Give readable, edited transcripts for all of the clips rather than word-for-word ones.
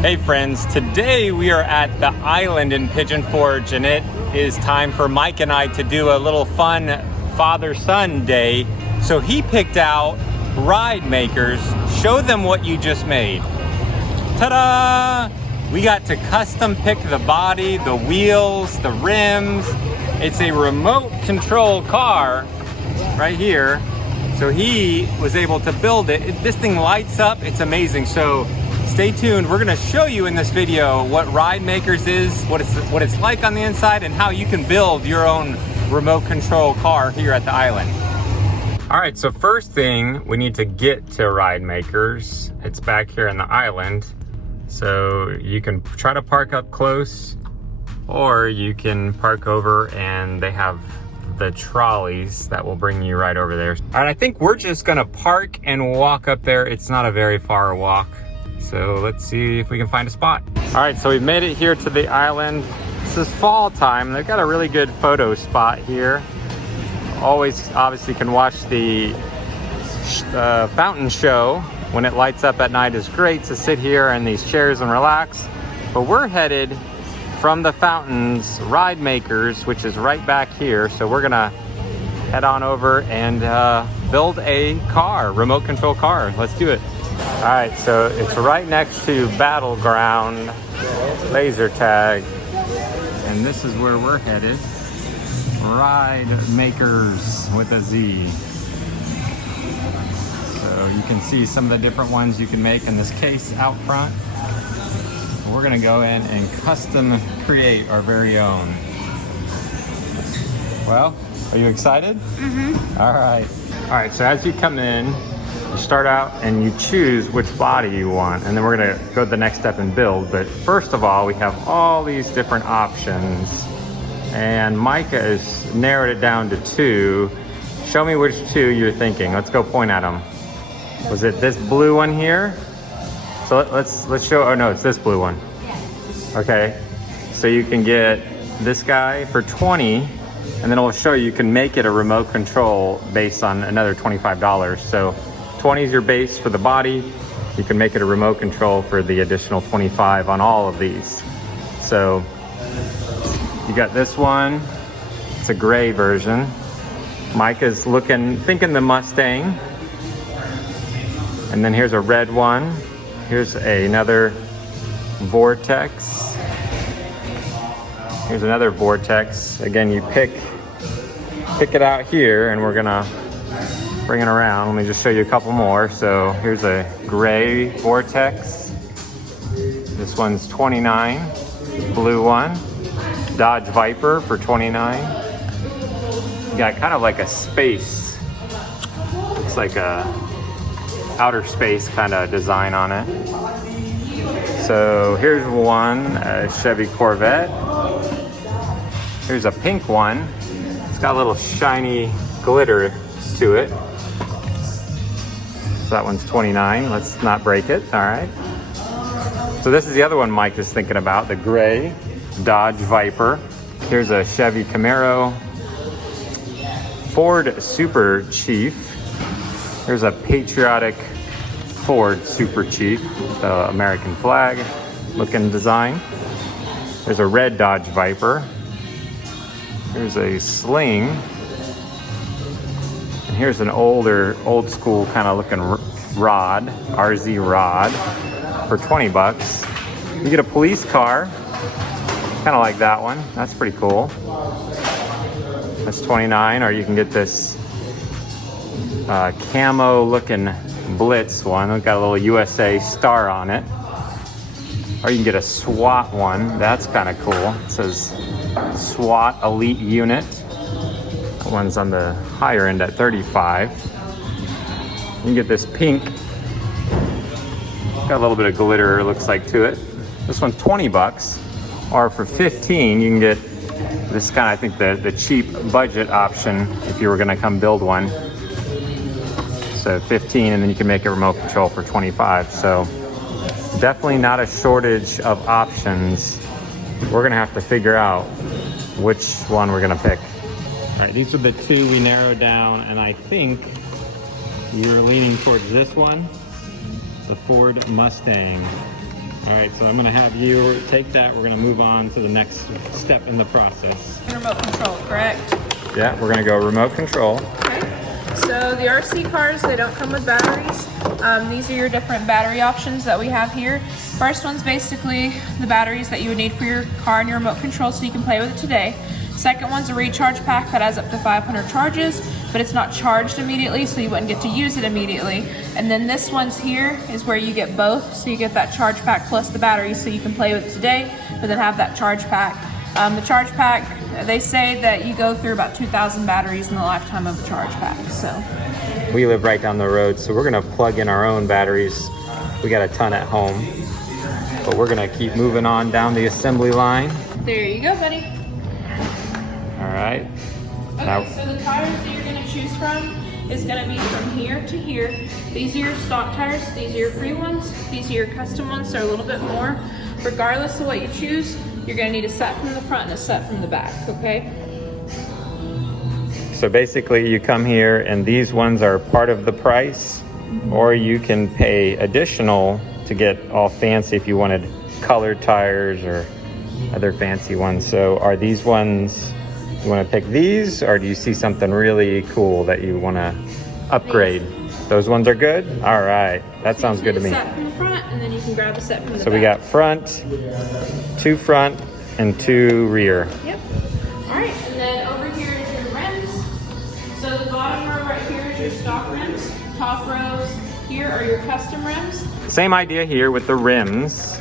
Hey friends, today we are at the island in Pigeon Forge and it is time for Mike and I to do a little fun father-son day. So he picked out Ridemakerz. Show them what you just made. Ta-da! We got to custom pick the body, the wheels, the rims. It's a remote control car right here. So he was able to build it. This thing lights up, it's amazing. So stay tuned. We're gonna show you in this video what Ridemakerz is, what it's like on the inside, and how you can build your own remote control car here at the island. All right, so first thing, we need to get to Ridemakerz. It's back here on the island. So you can try to park up close, or you can park over and they have the trolleys that will bring you right over there. All right, I think we're just gonna park and walk up there. It's not a very far walk. So let's see if we can find a spot. All right, so we've made it here to the island. This is fall time. They've got a really good photo spot here. Always obviously can watch the fountain show when it lights up at night. Is great to sit here in these chairs and relax. But we're headed from the fountains, Ridemakerz, which is right back here. So we're gonna head on over and build a car, remote control car. Let's do it. All right, so it's right next to Battleground laser tag, and this is where we're headed. Ridemakerz with a Z. So you can see some of the different ones you can make in this case out front. We're gonna go in and custom create our very own. Well, are you excited? Mm-hmm. All right, so as you come in, you start out and you choose which body you want, and then we're gonna go to the next step and build. But first of all, we have all these different options, and Micah has narrowed it down to 2. Show me which 2 you're thinking. Let's go point at them. Was it this blue one here? So let's show, oh no, it's this blue one. Okay, so you can get this guy for 20, and then it'll show you can make it a remote control based on another $25. So 20 is your base for the body. You can make it a remote control for the additional 25 on all of these. So you got this one. It's a gray version. Micah's thinking the Mustang. And then here's a red one. Here's another Vortex. Here's another Vortex. Again, you pick it out here, and we're gonna bring it around. Let me just show you a couple more. So here's a gray Vortex. This one's 29. Blue one. Dodge Viper for 29. You got kind of like a space. Looks like a outer space kind of design on it. So here's one, a Chevy Corvette. Here's a pink one. It's got a little shiny glitter to it. So that one's 29. Let's not break it. All right. So this is the other one Mike is thinking about, the gray Dodge Viper. Here's a Chevy Camaro. Ford Super Chief. Here's a patriotic Ford Super Chief, the American flag looking design. There's a red Dodge Viper. Here's a Sling. And here's an old school kind of looking rod, RZ rod, for 20 bucks. You get a police car, kind of like that one. That's pretty cool. That's 29, or you can get this camo looking Blitz one. It's got a little USA star on it. Or you can get a SWAT one. That's kind of cool. It says SWAT Elite Unit. That one's on the higher end at 35. You can get this pink. Got a little bit of glitter, looks like, to it. This one's 20 bucks. Or for 15, you can get this kind of, I think, the cheap budget option if you were gonna come build one. So 15, and then you can make a remote control for 25. So definitely not a shortage of options. We're gonna have to figure out which one we're gonna pick. All right, these are the 2 we narrowed down, and I think you're leaning towards this one, the Ford Mustang. All right, so I'm gonna have you take that. We're gonna move on to the next step in the process. Remote control, correct? Yeah, we're gonna go remote control. Okay. So the RC cars, they don't come with batteries. These are your different battery options that we have here. First one's basically the batteries that you would need for your car and your remote control so you can play with it today. Second one's a recharge pack that has up to 500 charges, but it's not charged immediately, so you wouldn't get to use it immediately. And then this one's here is where you get both, so you get that charge pack plus the batteries so you can play with it today, but then have that charge pack. The charge pack, they say that you go through about 2,000 batteries in the lifetime of the charge pack, so. We live right down the road, so we're gonna plug in our own batteries. We got a ton at home, but we're gonna keep moving on down the assembly line. There you go, buddy. All right. Okay, now, so the tires that you're gonna choose from is gonna be from here to here. These are your stock tires, these are your free ones, these are your custom ones, so a little bit more. Regardless of what you choose, you're gonna need a set from the front and a set from the back, okay? so basically you come here and these ones are part of the price, or you can pay additional to get all fancy if you wanted colored tires or other fancy ones. So are these ones, you want to pick these, or do you see something really cool that you want to upgrade? Those ones are good? All right, that sounds good to me. Set from the front, and then you can grab a set from the back. So we got front, 2 front, and 2 rear. Yep. All right, and then over here is your rims. So the bottom row right here is your stock rims. Top rows here are your custom rims. Same idea here with the rims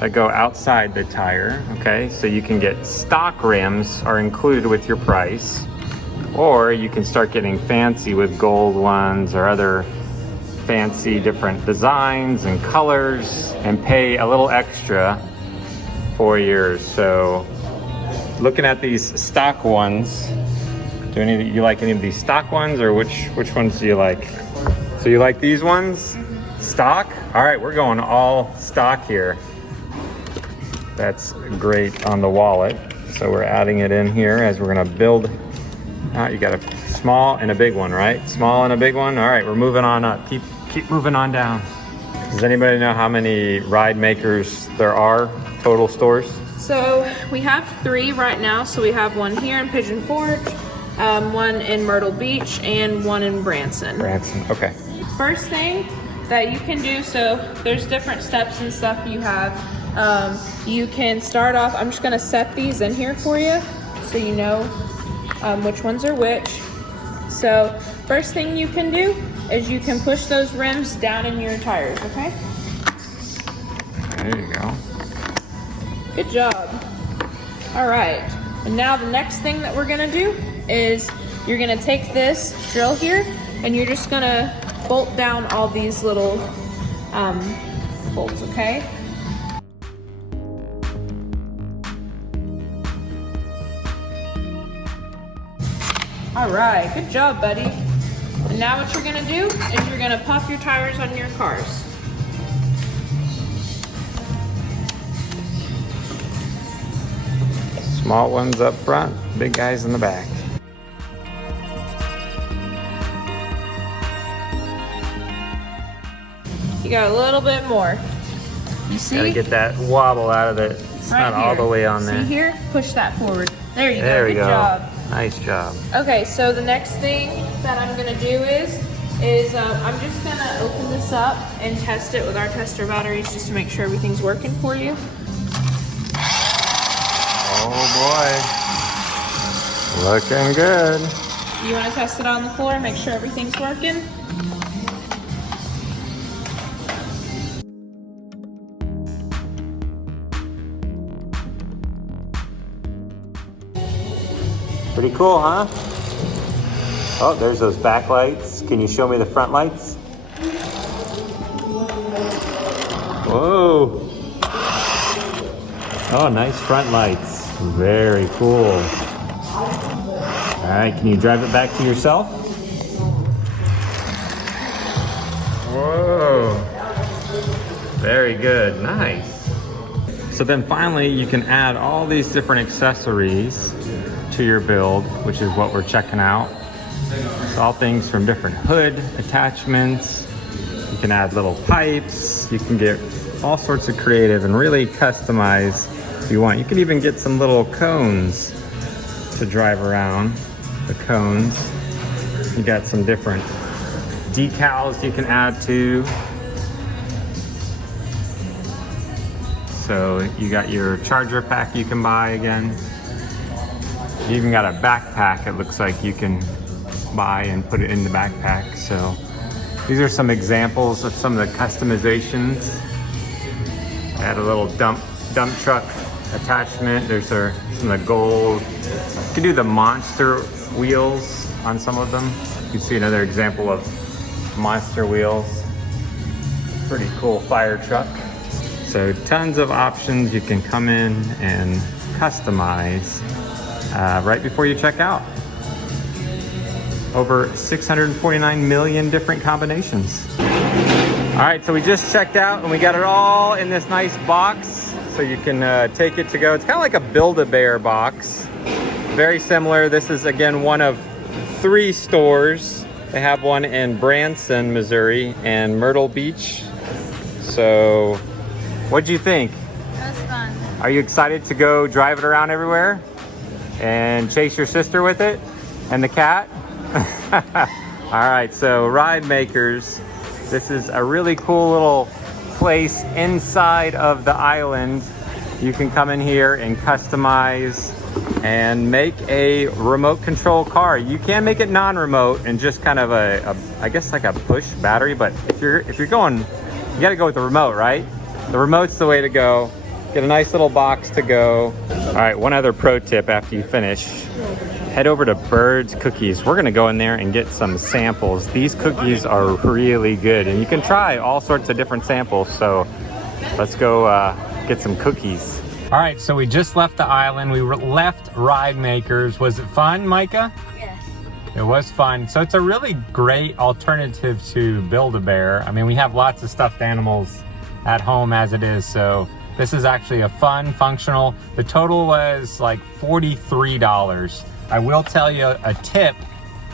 that go outside the tire, okay? So you can get stock rims are included with your price, or you can start getting fancy with gold ones or other fancy different designs and colors and pay a little extra for yours. So looking at these stock ones, do you like any of these stock ones, or which ones do you like? So you like these ones? Stock? All right, we're going all stock here. That's great on the wallet. So we're adding it in here as we're gonna build. You got a small and a big one, right? Small and a big one. All right, we're moving on up. Keep moving on down. Does anybody know how many Ridemakerz there are, total stores? So we have 3 right now. So we have one here in Pigeon Forge, one in Myrtle Beach, and one in Branson. Branson, okay. First thing that you can do, so there's different steps and stuff you have. You can start off, I'm just gonna set these in here for you so you know which ones are which. So first thing you can do is you can push those rims down in your tires, okay? There you go. Good job. All right, and now the next thing that we're gonna do is you're gonna take this drill here and you're just gonna bolt down all these little bolts, okay? All right, good job, buddy. And now what you're gonna do is you're gonna pop your tires on your cars. Small ones up front, big guys in the back. You got a little bit more. You see? Gotta get that wobble out of it. It's right not all here. the way on there. See here? Push that forward. There you There go. we Good go. job. Nice job. Okay, so the next thing that I'm gonna do is I'm just gonna open this up and test it with our tester batteries just to make sure everything's working for you. Oh boy. Looking good. You wanna test it on the floor, make sure everything's working? Pretty cool, huh? Oh, there's those back lights. Can you show me the front lights? Whoa. Oh, nice front lights. Very cool. All right, can you drive it back to yourself? Whoa. Very good, nice. So then finally you can add all these different accessories to your build, which is what we're checking out. It's all things from different hood attachments. You can add little pipes. You can get all sorts of creative and really customize if you want. You can even get some little cones to drive around, the cones. You got some different decals you can add to. So you got your charger pack you can buy again. You even got a backpack, it looks like you can buy and put it in the backpack. So these are some examples of some of the customizations. I had a little dump truck attachment. There's some of the gold. You can do the monster wheels on some of them. You can see another example of monster wheels. Pretty cool fire truck. So tons of options you can come in and customize right before you check out. Over 649 million different combinations. All right, so we just checked out and we got it all in this nice box. So you can take it to go. It's kind of like a Build-A-Bear box. Very similar. This is again one of 3 stores. They have one in Branson, Missouri and Myrtle Beach. So what'd you think? It was fun. Are you excited to go drive it around everywhere and chase your sister with it and the cat? All right, so Ridemakerz. This is a really cool little place inside of the island. You can come in here and customize and make a remote control car. You can make it non-remote and just kind of I guess like a push battery, but if you're going, you gotta go with the remote, right? The remote's the way to go. Get a nice little box to go. All right, one other pro tip after you finish. Head over to Bird's Cookies. We're gonna go in there and get some samples. These cookies are really good and you can try all sorts of different samples. So let's go get some cookies. All right, so we just left the island. We left Ridemakerz. Was it fun, Micah? Yes. It was fun. So it's a really great alternative to Build-A-Bear. I mean, we have lots of stuffed animals at home as it is. So this is actually a fun, functional. The total was like $43. I will tell you a tip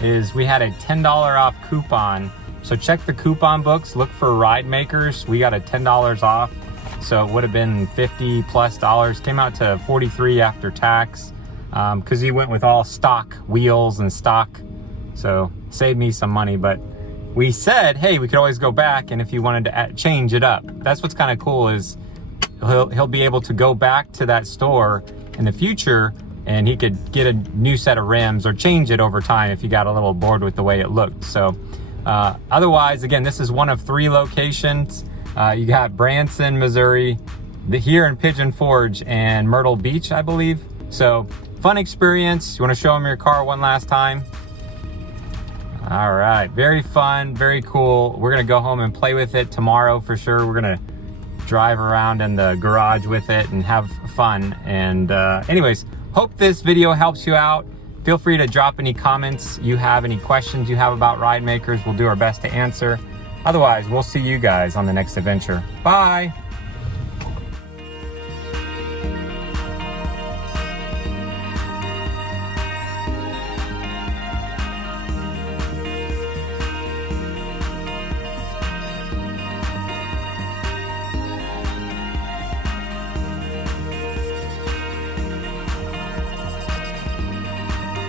is we had a $10 off coupon. So check the coupon books, look for Ridemakerz. We got a $10 off. So it would have been $50+. Came out to $43 after tax because he went with all stock wheels and stock. So saved me some money, but we said, hey, we could always go back and if you wanted to change it up. That's what's kind of cool is he'll be able to go back to that store in the future and he could get a new set of rims or change it over time if you got a little bored with the way it looked. So otherwise, again, this is one of 3 locations. You got Branson, Missouri, here in Pigeon Forge and Myrtle Beach, I believe. So fun experience. You want to show them your car one last time? All right, very fun, very cool. We're gonna go home and play with it tomorrow for sure. We're gonna drive around in the garage with it and have fun. And anyways, hope this video helps you out. Feel free to drop any comments you have, any questions you have about Ridemakerz. We'll do our best to answer. Otherwise, we'll see you guys on the next adventure. Bye.